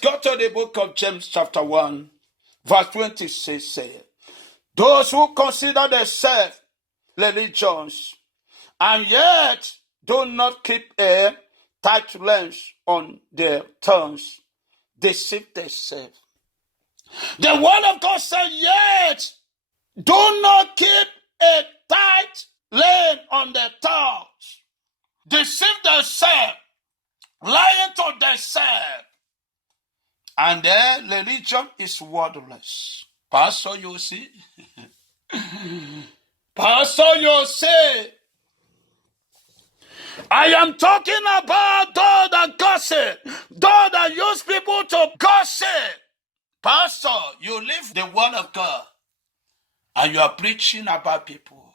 Let's go to the book of James chapter 1, verse 26 says, those who consider themselves religions and yet do not keep a tight lens on their tongues, deceive themselves. The word of God says, yet do not keep a tight lane on their tongues, deceive themselves, lying to themselves, and their religion is worthless. Pastor, you see? Pastor, you say, I am talking about those that gossip, those that use people to gossip. Pastor, you live the word of God and you are preaching about people.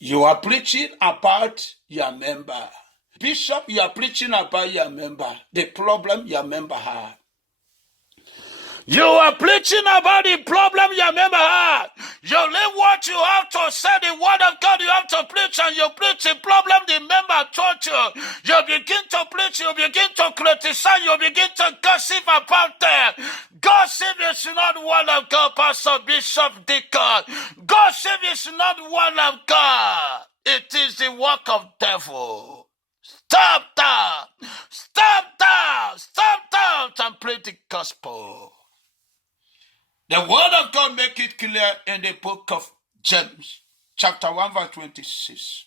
You are preaching about your member. Bishop, you are preaching about your member, the problem your member has. You are preaching about the problem your member has. You leave what you have to say, the word of God you have to preach, and you preach the problem the member told you. You begin to preach, you begin to criticize, you begin to gossip about them. Gossip is not word of God, Pastor, Bishop, Deacon. Gossip is not word of God. It is the work of devil. Stop that. Stop that. Stop that and preach the gospel. The word of God make it clear in the book of James, chapter 1, verse 26.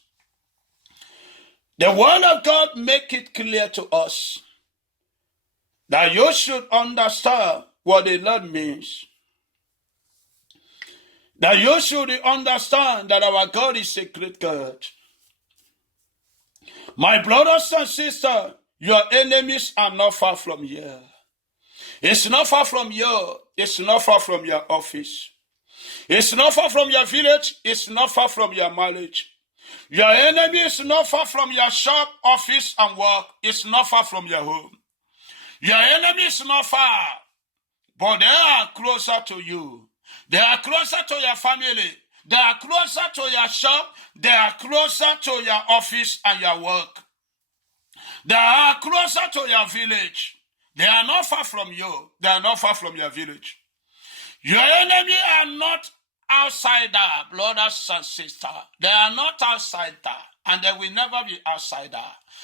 The word of God make it clear to us that you should understand what the Lord means. That you should understand that our God is a great God. My brothers and sisters, your enemies are not far from here. It's not far from you. It's not far from your office. It's not far from your village. It's not far from your marriage. Your enemy is not far from your shop, office, and work. It's not far from your home. Your enemy is not far, but they are closer to you. They are closer to your family. They are closer to your shop. They are closer to your office and your work. They are closer to your village. They are not far from you. They are not far from your village. Your enemy are not outsider, brothers and sisters. They are not outsider, and they will never be outsider.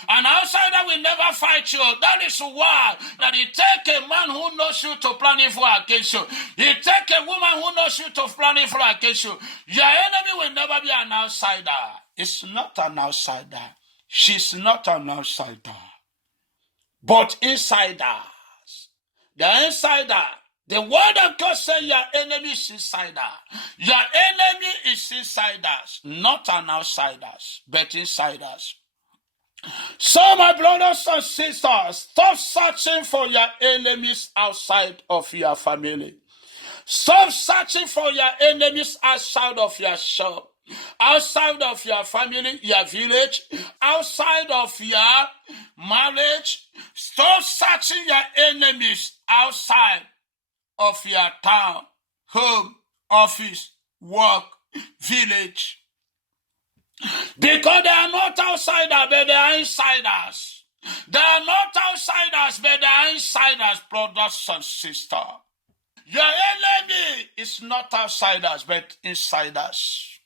An outsider will never fight you. That is why that it take a man who knows you to plan evil against you. It take a woman who knows you to plan evil against you. Your enemy will never be an outsider. It's not an outsider. She's not an outsider. But insiders. The insider. The word of God says your enemy is insider. Your enemy is insiders, not an outsiders, but insiders. So, my brothers and sisters, stop searching for your enemies outside of your family. Stop searching for your enemies outside of your shop, outside of your family, your village, outside of your marriage. Stop searching your enemies outside of your town, home, office, work, village. Because they are not outsiders, but they are insiders. They are not outsiders, but they are insiders, brothers and sisters. Your enemy is not outsiders, but insiders.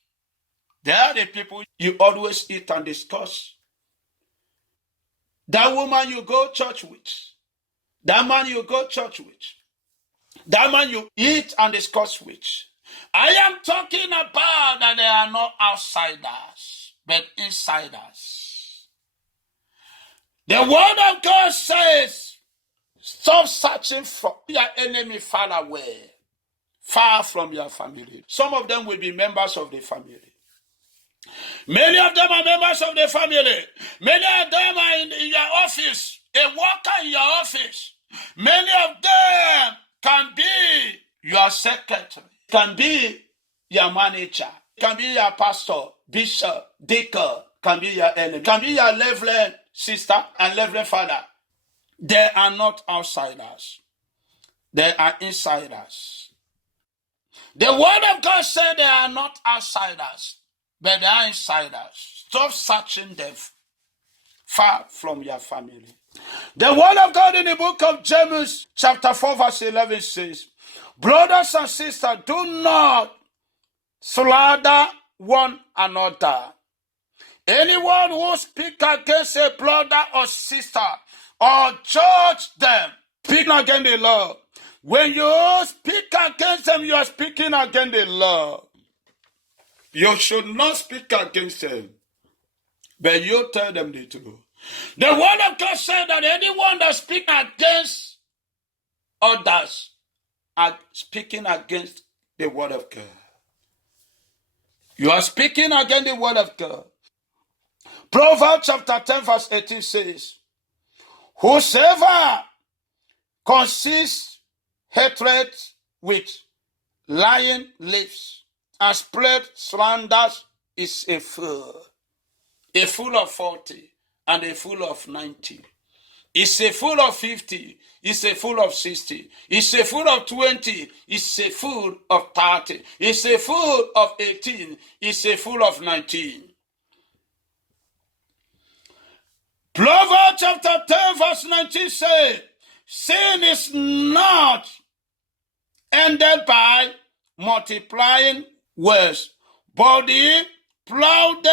They are the people you always eat and discuss. That woman you go church with. That man you go church with. That man you eat and discuss with. I am talking about that they are not outsiders, but insiders. The word of God says, stop searching for your enemy far away, far from your family. Some of them will be members of the family. Many of them are members of the family. Many of them are in your office, a worker in your office. Many of them can be your secretary, can be your manager, can be your pastor, bishop, deacon, can be your enemy, can be your reverend sister and reverend father. They are not outsiders. They are insiders. The word of God said they are not outsiders, but they are insiders. Stop searching them far from your family. The word of God in the book of James chapter 4 verse 11 says, brothers and sisters, do not slander one another. Anyone who speaks against a brother or sister or judge them, speaking against the law. When you speak against them, you are speaking against the law. You should not speak against them, but you tell them the truth. The word of God said that anyone that speaks against others are speaking against the word of God. You are speaking against the word of God. Proverbs chapter 10 verse 18 says, whosoever conceals hatred with lying lips and spread slanders is a fool of 40 and a fool of 90. It's a fool of 50, it's a fool of 60, it's a fool of 20, it's a fool of 30, it's a fool of 18, it's a fool of 19. Proverbs chapter 10 verse 19 says, sin is not ended by multiplying words, but the proud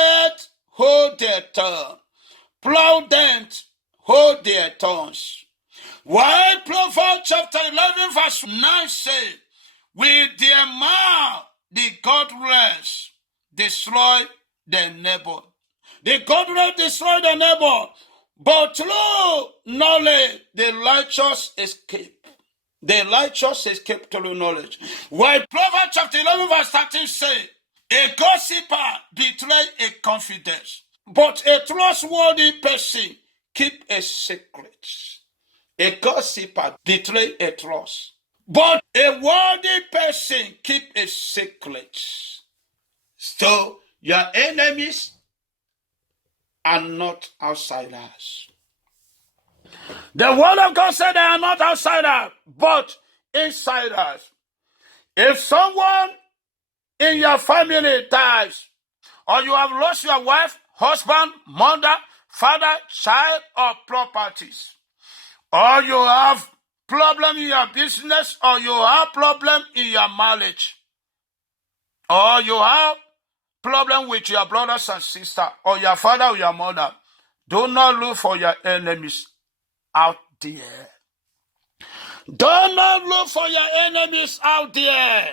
hold their tongue. Prudent hold their tongues. While Proverbs chapter 11 verse 9 says, with their mouth the godless destroy their neighbor. The godless destroy their neighbor, but through knowledge the righteous escape. The righteous escape through knowledge. While Proverbs chapter 11 verse 13 says, a gossiper betray a confidence, but a trustworthy person keep a secret. A gossiper betray a trust, but a worthy person keep a secret. So your enemies are not outsiders. The word of God said they are not outsiders, but insiders. If someone in your family dies, or you have lost your wife, husband, mother, father, child, or properties, or you have problem in your business, or you have problem in your marriage, or you have problem with your brothers and sisters, or your father or your mother, do not look for your enemies out there. Do not look for your enemies out there.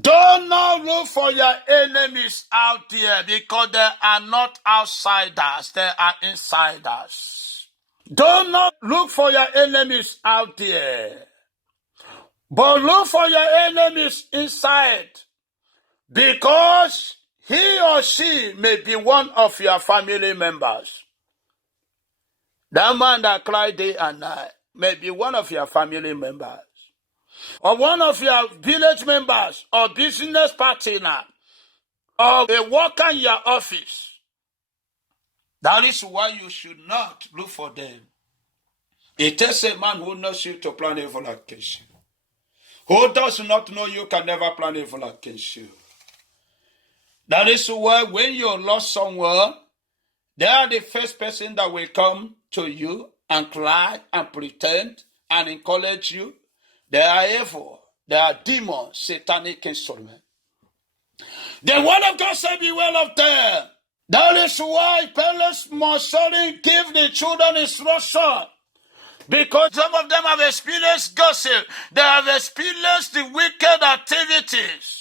Do not look for your enemies out there, because they are not outsiders, they are insiders. Do not look for your enemies out there, but look for your enemies inside, because he or she may be one of your family members. That man that cried day and night may be one of your family members, or one of your village members, or business partner, or a worker in your office. That is why you should not look for them. It takes a man who knows you to plan evil against you. Who does not know you can never plan evil against you. That is why when you lost someone, they are the first person that will come to you and cry and pretend and encourage you. They are evil. They are demons, satanic instruments. The word of God said, beware of them. That is why parents must surely give the children instruction. Because some of them have experienced gossip. They have experienced the wicked activities.